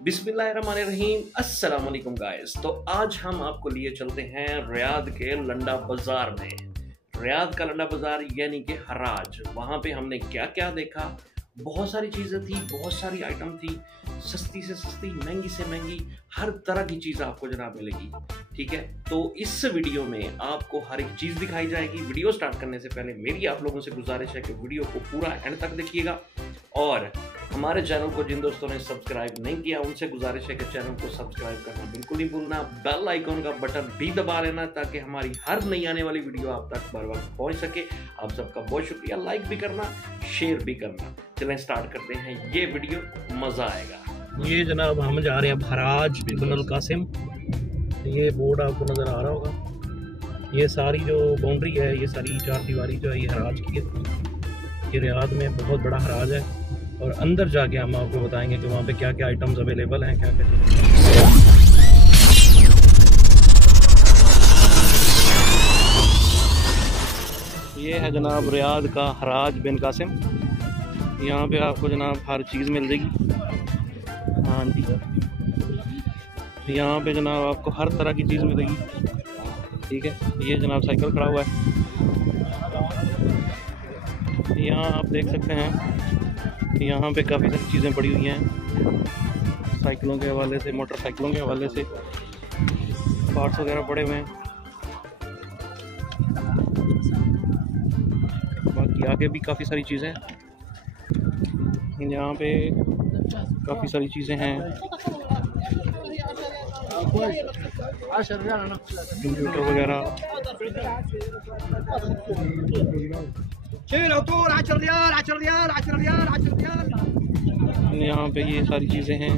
बिस्मिल्लाहिर्रहमानिर्रहीम। अस्सलाम वालेकुम गाइस। तो आज हम आपको लिए चलते हैं रियाद के लंडा बाज़ार में। रियाद का लंडा बाज़ार यानी कि हराज। वहाँ पे हमने क्या क्या देखा, बहुत सारी चीज़ें थी, बहुत सारी आइटम थी, सस्ती से सस्ती, महंगी से महंगी, हर तरह की चीज़ आपको जनाब मिलेगी। ठीक है, तो इस वीडियो में आपको हर एक चीज़ दिखाई जाएगी। वीडियो स्टार्ट करने से पहले मेरी आप लोगों से गुजारिश है कि वीडियो को पूरा एंड तक देखिएगा, और हमारे चैनल को जिन दोस्तों ने सब्सक्राइब नहीं किया उनसे गुजारिश है कि चैनल को सब्सक्राइब करना बिल्कुल नहीं भूलना। बेल आइकॉन का बटन भी दबा लेना ताकि हमारी हर नई आने वाली वीडियो आप तक बर वक्त पहुंच सके। आप सबका बहुत शुक्रिया। लाइक भी करना, शेयर भी करना। चलें स्टार्ट करते हैं ये वीडियो, मज़ा आएगा। ये जनाब हम जा रहे हैं हराज बिन अल कासिम। ये बोर्ड आपको नज़र आ रहा होगा। ये सारी जो बाउंड्री है, ये सारी चार दीवारी जो है, ये हराज की है। ये रियाद में बहुत बड़ा हराज है, और अंदर जाके हम आपको बताएंगे कि वहाँ पे क्या क्या आइटम्स अवेलेबल हैं, क्या क्या। ये है जनाब रियाद का हराज बिन कासिम। यहाँ पे आपको जनाब हर चीज़ मिल जाएगी। हाँ जी, यहाँ पे जनाब आपको हर तरह की चीज़ मिलेगी। ठीक है, ये जनाब साइकिल खड़ा हुआ है। यहाँ आप देख सकते हैं, यहाँ पे काफ़ी सारी चीज़ें पड़ी हुई हैं, साइकिलों के हवाले से, मोटरसाइकिलों के हवाले से पार्ट्स वगैरह पड़े हुए हैं। बाकी आगे भी काफ़ी सारी चीज़ें, यहाँ पे काफ़ी सारी चीज़ें हैं। कंप्यूटर वगैरह, यहाँ पे ये सारी चीज़ें हैं,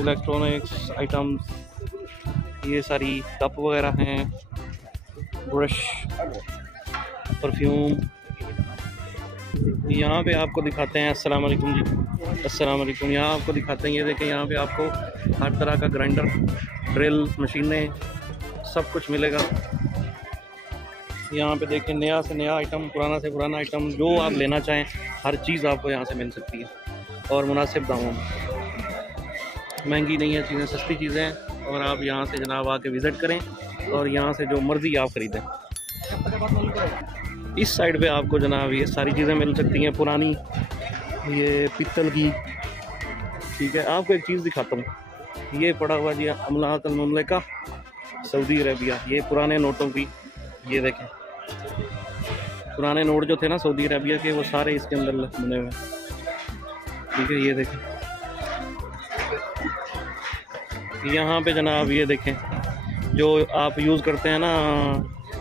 इलेक्ट्रॉनिक्स आइटम्स, ये सारी कप वगैरह हैं, ब्रश, परफ्यूम। यहाँ पे आपको दिखाते हैं, अस्सलाम वालेकुम जी, अस्सलाम वालेकुम। यहाँ आपको दिखाते हैं, ये देखें, यहाँ पे आपको हर तरह का ग्राइंडर, ड्रिल मशीनें, सब कुछ मिलेगा। यहाँ पे देखें, नया से नया आइटम, पुराना से पुराना आइटम, जो आप लेना चाहें हर चीज़ आपको यहाँ से मिल सकती है, और मुनासिब दामों में। महंगी नहीं है चीज़ें, सस्ती चीज़ें हैं, और आप यहाँ से जनाब आके विज़िट करें और यहाँ से जो मर्ज़ी आप ख़रीदें। इस साइड पे आपको जनाब ये सारी चीज़ें मिल सकती हैं, पुरानी, ये पीतल की। ठीक है, आपको एक चीज़ दिखाता हूँ, ये पड़ा हुआ जी अमलात अल ममलिका सऊदी अरेबिया। ये पुराने नोटों की, ये देखें, पुराने नोट जो थे ना सऊदी अरेबिया के, वो सारे इसके अंदर बने हुए हैं। ठीक है, ये देखें, यहाँ पे जनाब ये देखें, जो आप यूज़ करते हैं ना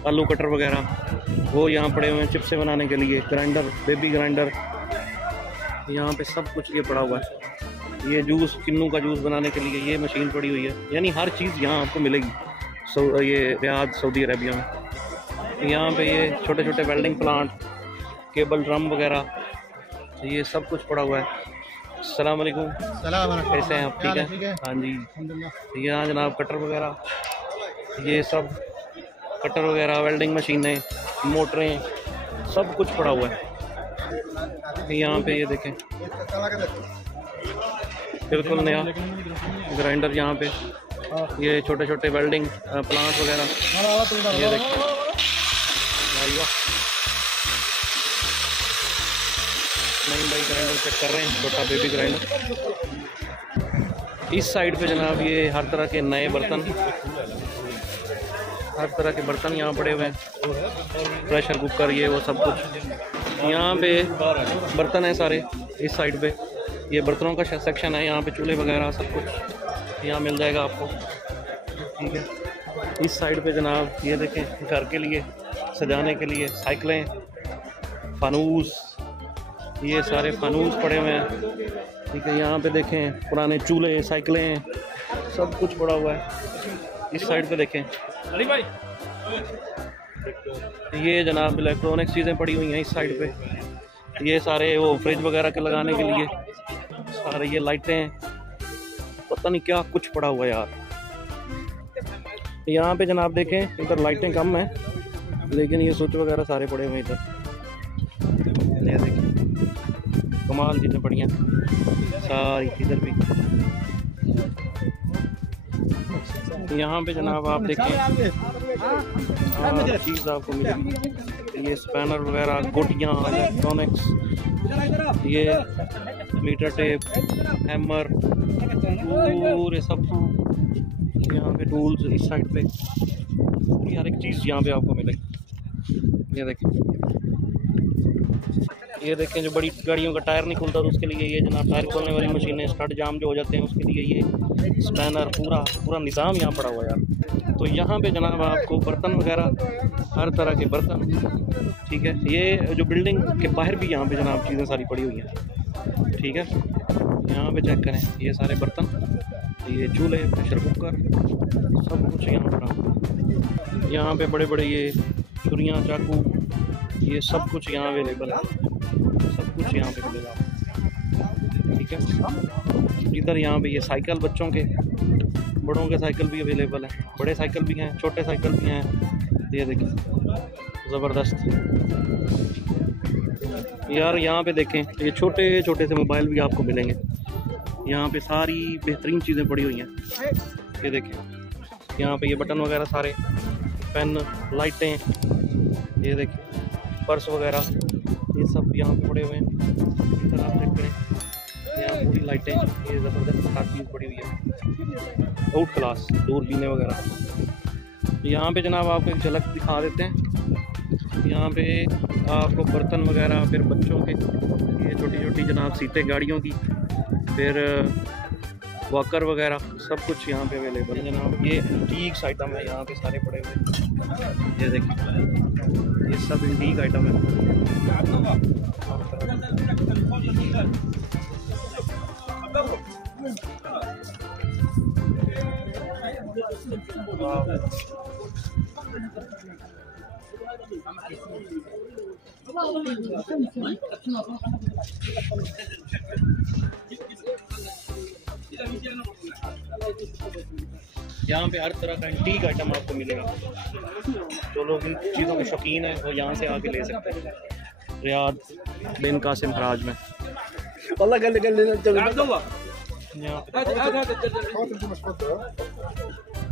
आलू कटर वगैरह, वो यहाँ पड़े हुए हैं चिप्सें बनाने के लिए। ग्राइंडर, बेबी ग्राइंडर, यहाँ पे सब कुछ ये पड़ा हुआ है। ये जूस, किन्नू का जूस बनाने के लिए ये मशीन पड़ी हुई है। यानी हर चीज़ यहाँ आपको मिलेगी ये रियाद सऊदी अरेबिया में। यहाँ पे ये छोटे छोटे वेल्डिंग प्लांट, केबल ड्रम वगैरह, ये सब कुछ पड़ा हुआ है। अस्सलाम वालेकुम, कैसे हैं आप? ठीक है, हाँ जी। यहाँ जनाब कटर वगैरह, ये सब कटर वगैरह, वेल्डिंग मशीनें, मोटरें, सब कुछ पड़ा हुआ है। यहाँ पे ये देखें, बिल्कुल नया ग्राइंडर। यहाँ पे ये छोटे छोटे वेल्डिंग प्लांट वगैरह, ये देखें, नई नई ग्राइंडर चेक कर रहे हैं, छोटा बेबी ग्राइंडर। इस साइड पे जनाब ये हर तरह के नए बर्तन, हर तरह के बर्तन यहाँ पड़े हुए हैं, प्रेशर कुकर, ये वो सब कुछ। यहाँ पे बर्तन है सारे। इस साइड पे ये बर्तनों का सेक्शन है, यहाँ पे चूल्हे वगैरह सब कुछ यहाँ मिल जाएगा आपको। ठीक है, इस साइड पे जनाब ये देखें, घर के लिए सजाने के लिए साइकिलें, फानूस, ये सारे फानूस पड़े हुए हैं। ठीक है, यहाँ पे देखें पुराने चूल्हे, साइकिलें, सब कुछ पड़ा हुआ है। इस साइड पे देखें, अरे भाई, ये जनाब इलेक्ट्रॉनिक्स चीज़ें पड़ी हुई हैं इस साइड पे। ये सारे वो फ्रिज वगैरह के लगाने के लिए सारे, ये लाइटें, पता नहीं क्या कुछ पड़ा हुआ है यार। यहाँ पे जनाब देखें, इधर लाइटें कम हैं, लेकिन ये स्विच वगैरह सारे पड़े हुए हैं इधर। ये देखें, कमाल चीज़ें पड़ी हैं सारी। इधर भी यहाँ पे जनाब आप देखें चीज़ आपको मिलेगी। ये स्पैनर वगैरह, गोटियाँ, इलेक्ट्रॉनिक्स, ये मीटर टेप, हैमर, पूरे सब यहाँ पे टूल्स। इस साइड पे पूरी हर एक चीज़ यहाँ पे आपको मिलेगी। ये देखें जो बड़ी गाड़ियों का टायर नहीं खुलता तो उसके लिए ये जनाब टायर खोलने वाली मशीनें, स्टड जाम जो हो जाते हैं उसके लिए ये स्पैनर, पूरा निज़ाम यहाँ पड़ा हुआ है यार। तो यहाँ पे जनाब आपको बर्तन वगैरह, हर तरह के बर्तन, ठीक है। ये जो बिल्डिंग के बाहर भी यहाँ पे जनाब चीज़ें सारी पड़ी हुई हैं, ठीक है। यहाँ पे चेक करें, ये सारे बर्तन, ये चूल्हे, प्रेशर कुकर, सब कुछ यहाँ पर। यहाँ पे बड़े बड़े ये छुरियाँ, चाकू, ये सब कुछ यहाँ अवेलेबल है, सब कुछ यहाँ पे मिलेगा, ठीक है। इधर यहाँ पे ये साइकिल बच्चों के, बड़ों के साइकिल भी अवेलेबल हैं, बड़े साइकिल भी हैं, छोटे साइकिल भी हैं। ये देखिए ज़बरदस्त यार। यहाँ पे देखें ये छोटे छोटे से मोबाइल भी आपको मिलेंगे। यहाँ पे सारी बेहतरीन चीज़ें पड़ी हुई हैं। ये देखें यहाँ पे ये बटन वगैरह सारे, पेन, लाइटें, ये देखिए पर्स वगैरह, ये सब यहाँ पे पड़े हुए हैं। इधर आप देख करें यहाँ पूरी लाइटें, ये ज़बरदस्त हर चीज़ पड़ी हुई है, आउट क्लास, दूरबीनें वगैरह। यहाँ पे जनाब आपको एक झलक दिखा देते हैं। यहाँ पे आपको बर्तन वगैरह, फिर बच्चों के ये छोटी छोटी जनाब सीटें गाड़ियों की, फिर वॉकर वगैरह, सब कुछ यहाँ पे अवेलेबल है जनाब। ये एंटीक आइटम है यहाँ पे सारे पड़े हुए। ये देखिए ये सब एंटीक आइटम है। यहाँ पे हर तरह का एंटीक आइटम आपको मिलेगा। जो लोग इन चीज़ों के शौकीन हैं वो यहाँ से आके ले सकते हैं। रियाद बिन कासिम हराज में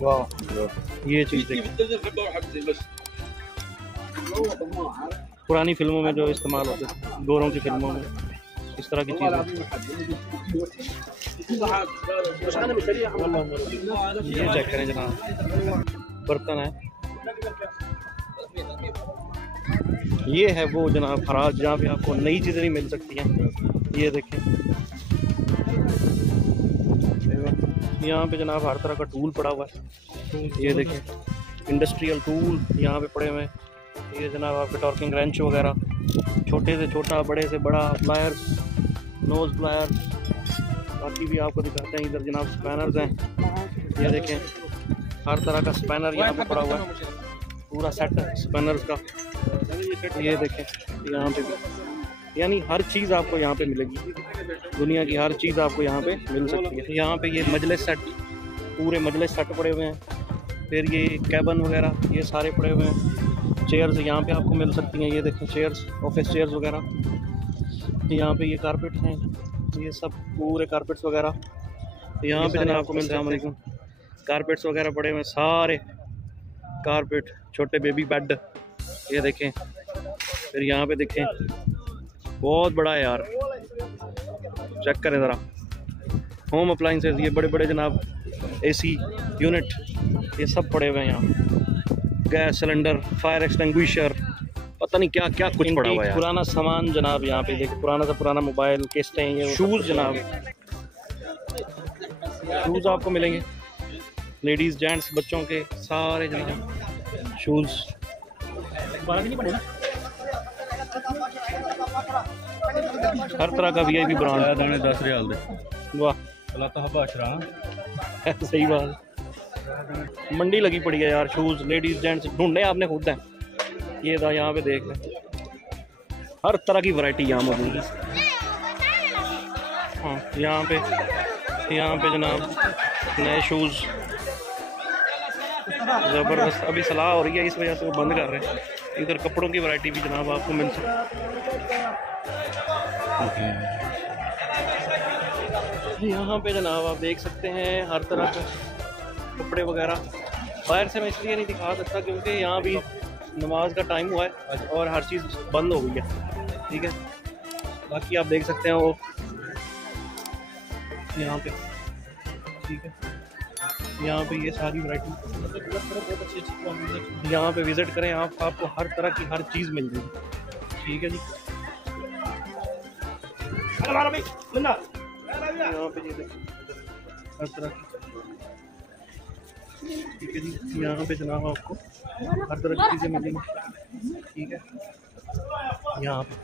वाह ये चीज़ देखिए पुरानी फिल्मों में जो इस्तेमाल होते हैं, गोरों की फिल्मों में इस तरह की चीज़ें। ये चेक करें जनाब, बर्तन है। ये है वो जनाब हराज जहाँ पे आपको नई चीज़ें नहीं मिल सकती हैं। ये देखें यहाँ पे जनाब हर तरह का टूल पड़ा हुआ है। ये देखें इंडस्ट्रियल टूल यहाँ पे पड़े हुए हैं। ये जनाब आपके टॉर्किंग रेंच वगैरह, छोटे से छोटा, बड़े से बड़ा, प्लायर्स, नोज प्लायर्स, बाकी भी आपको दिखाते हैं। इधर जनाब स्पैनर्स हैं। ये देखें हर तरह का स्पैनर यहाँ पे पड़ा हुआ है, पूरा सेट स्पैनर्स का। ये देखें यहाँ पे भी, यानी हर चीज़ आपको यहाँ पे मिलेगी। दुनिया की हर चीज़ आपको यहाँ पे मिल सकती है। यहाँ पे ये मजलिस सेट, पूरे मजलिस सेट पड़े हुए हैं। फिर ये कैबन वगैरह, ये सारे पड़े हुए हैं। चेयर्स यहाँ पे आपको मिल सकती हैं। ये देखें चेयर्स, ऑफिस चेयर्स वगैरह। यहाँ पे ये कारपेट हैं, ये सब पूरे कारपेट्स वगैरह यहाँ पे जनाब आपको मिल सकते हैं। कारपेट्स वगैरह पड़े हुए हैं, सारे कारपेट, छोटे बेबी बेड। ये देखें फिर यहाँ पे देखें बहुत बड़ा है यार, चेक करें ज़रा। होम अप्लाइंसेस, ये बड़े बड़े जनाब एसी यूनिट, ये सब पड़े हुए हैं यहाँ। गैस सिलेंडर, फायर एक्सटिंग्विशर, पता नहीं क्या क्या कुछ पड़ा हुआ है। पुराना सामान जनाब यहाँ पे देखिए, पुराना सा पुराना मोबाइल, किस्तें, ये शूज़ जनाब, शूज़ आपको मिलेंगे। लेडीज़, जेंट्स, बच्चों के सारे जनाब शूज़। हर तरह का VIP ब्रांड है। दाने 10 रियाल दे। वाह सही बात। मंडी लगी पड़ी है यार, शूज़ लेडीज़ जेंट्स ढूंढने आपने खुद है। ये था यहाँ पे देख लें, हर तरह की वैरायटी यहाँ मौजूद है। हाँ यहाँ पे जनाब नए शूज़ ज़बरदस्त। अभी सलाह हो रही है, इस वजह से वो बंद कर रहे हैं। इधर कपड़ों की वैरायटी भी जनाब आपको मिल सकती है। यहाँ पे जनाब आप देख सकते हैं हर तरह के कपड़े वगैरह। बाहर से मैं इसलिए नहीं दिखा सकता क्योंकि यहाँ भी नमाज का टाइम हुआ है और हर चीज़ बंद हो गई है, ठीक है। बाकी आप देख सकते हैं वो यहाँ पे, ठीक है। यहाँ पे ये सारी वैरायटी, बहुत अच्छी अच्छी यहाँ पे विज़िट करें आप, आपको हर तरह की हर चीज़ मिल जाएगी, ठीक है जी। यहाँ पे ये हर तरह की, ठीक है जी। यहाँ पे जनाब आपको हर तरह की चीज़ें मिलेंगी, ठीक है। यहाँ पे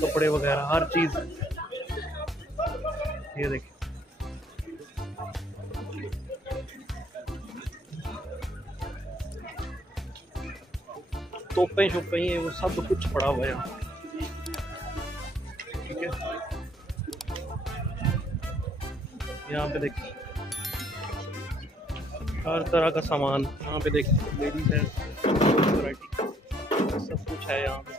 कपड़े वगैरह हर चीज़, ये देखिए। तोपें शोपें ये वो सब कुछ पड़ा हुआ है यहाँ, ठीक है। यहाँ पे देखिए हर तरह का सामान, यहाँ पे देखिए लेडीज है, वैरायटी सब कुछ है यहाँ पे।